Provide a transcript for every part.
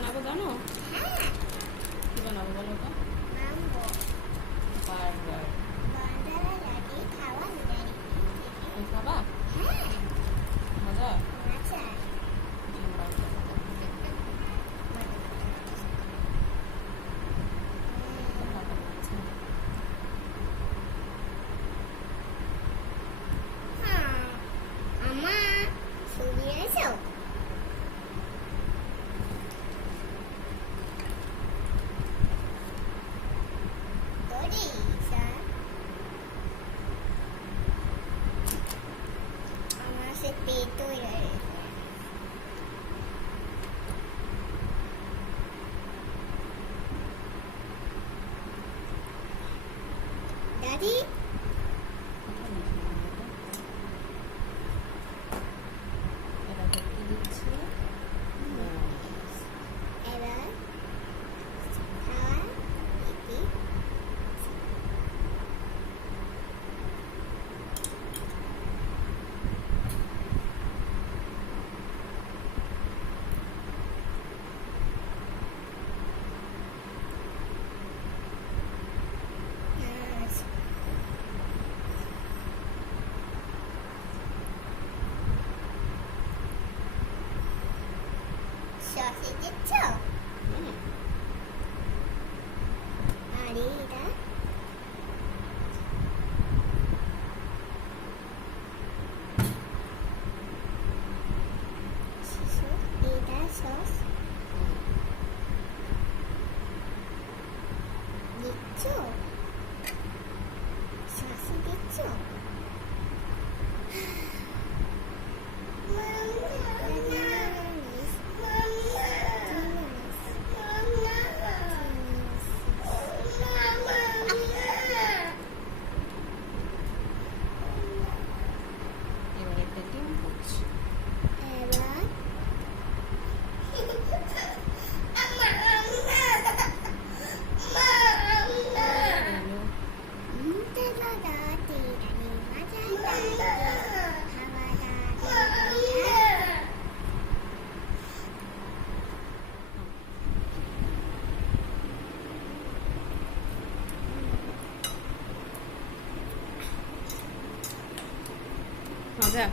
বানাবো জানো? কি বানাবো বলো তো? বার্গার। তুমি খাবা? মজা? ডিম বার্গার। Daddy? এটা ঢেকে দিচ্ছি। এবার খাওয়া এটি সসে দিচ্ছ আর এটা এটা সস দিচ্ছ সসে দিচ্ছ এবার একটা ডিম করছি। এবার মজা?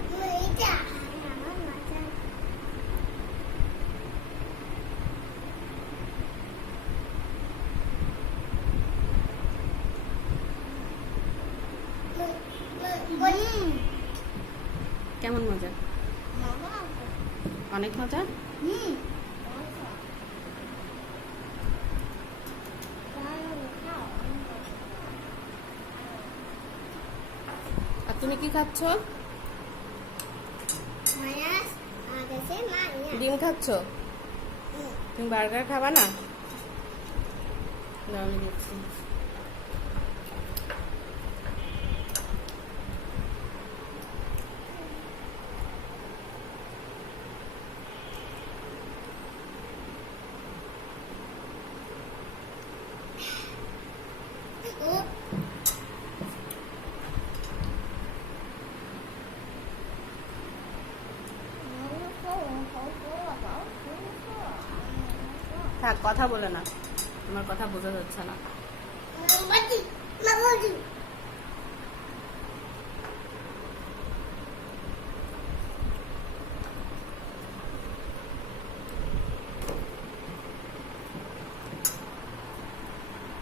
কেমন মজা? অনেক মজা? আর তুমি কি খাচ্ছ? ডিম খাচ্ছ? তুমি বার্গার খাবা না? দাও আমি দিচ্ছি। থাক, কথা বলে না, তোমার কথা বোঝা যাচ্ছে না।